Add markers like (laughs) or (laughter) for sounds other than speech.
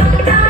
Thank (laughs) you.